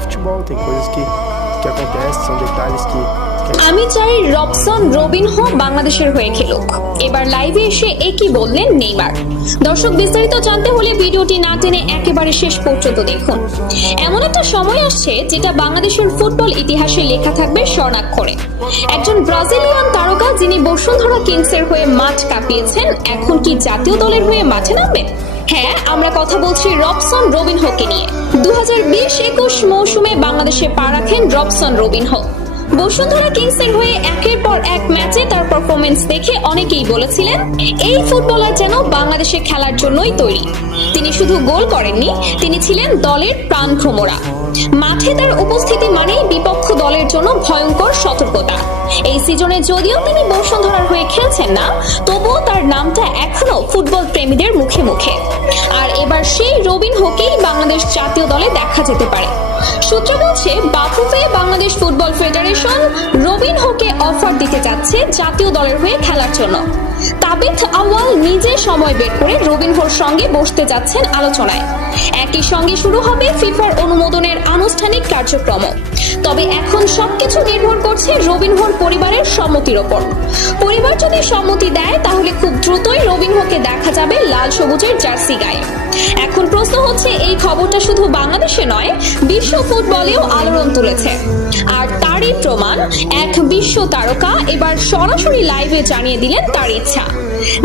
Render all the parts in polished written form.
futebol, tem coisas que acontecem, são detalhes que আমি চাই Robson Robinho বাংলাদেশের হয়ে খেলুক। এবার লাইভে এসে একই বললেন নেইমার। দর্শক, বিস্তারিত জানতে হলে ভিডিওটি না টেনে একেবারে শেষ পর্যন্ত দেখুন। এমন একটা সময় আসছে যেটা বাংলাদেশের ফুটবল ইতিহাসে লেখা থাকবে স্বর্ণাক্ষরে। একজন ব্রাজিলিয়ান তারকা যিনি বসুন্ধরা কিংসের হয়ে মাঠ কাঁপিয়েছেন, এখন কি জাতীয় দলের হয়ে মাঠে নামবেন? হ্যাঁ, আমরা কথা বলছি রবসন রবিনহোকে নিয়ে। 2020-21 মৌসুমে বাংলাদেশে পা রাখেন রবসন রবিনহো। বসুন্ধরা কিংসের হয়ে একের পর এক ম্যাচে তার পারফরমেন্স দেখে অনেকেই বলেছিলেন এই ফুটবলার যেন বাংলাদেশে খেলার জন্যই তৈরি। তিনি শুধু গোল করেননি, তিনি ছিলেন দলের প্রাণভ্রমরা। মাঠে তার উপস্থিতি মানেই বিপক্ষ দলের জন্য ভয়ঙ্কর সতর্কতা। এই সিজনে যদিও তিনি বসুন্ধরার হয়ে খেলছেন না, তবুও তার নামটা এখনো ফুটবল প্রেমীদের মুখে মুখে। আর এবার সেই রবিনহোকেই বাংলাদেশ জাতীয় দলে দেখা যেতে পারে। সূত্র বলছে, বাফুফে বাংলাদেশ ফুটবল ফেডারেশন রবিনহোকে অফার দিতে যাচ্ছে জাতীয় দলের হয়ে খেলার জন্য। তাবিথ আউয়াল নিজে সময় বের করে রবিনহোর সঙ্গে বসতে যাচ্ছেন আলোচনায়। একই সঙ্গে শুরু হবে ফিফার অনুমোদনের আনুষ্ঠানিক কার্যক্রম। তবে এখন সবকিছু নির্ভর করছে রবিনহোর পরিবারের সম্মতির ওপর। পরিবার যদি সম্মতি দেয় তাহলে খুব দ্রুতই রবিনহোকে দেখা যাবে লাল সবুজের জার্সি গায়ে। এখন প্রশ্ন হচ্ছে, এই খবরটা শুধু বাংলাদেশে নয়, বিশ্ব ফুটবলেও আলোড়ন তুলেছে। আর তারই প্রমাণ, এক বিশ্ব তারকা এবার সরাসরি লাইভে জানিয়ে দিলেন তার ইচ্ছা।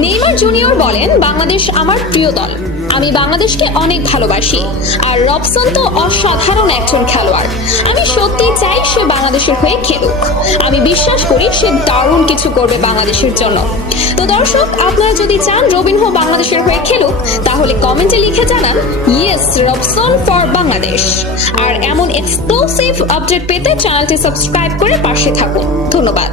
নেইমার জুনিয়র বলেন, বাংলাদেশ আমার প্রিয় দল, আমি বাংলাদেশকে অনেক ভালোবাসি। আর রবসন তো অসাধারণ একজন খেলোয়াড়, আমি সত্যি চাই সে বাংলাদেশের হয়ে খেলুক। আমি বিশ্বাস করি সে দারুণ কিছু করবে বাংলাদেশের জন্য। তো দর্শক, আপনারা যদি চান রবিনহো বাংলাদেশের হয়ে খেলুক, তাহলে কমেন্টে লিখে জানান ইয়েস রবসন ফর বাংলাদেশ। আর এমন এক্সক্লুসিভ আপডেট পেতে চ্যানেলটি সাবস্ক্রাইব করে পাশে থাকুন। ধন্যবাদ।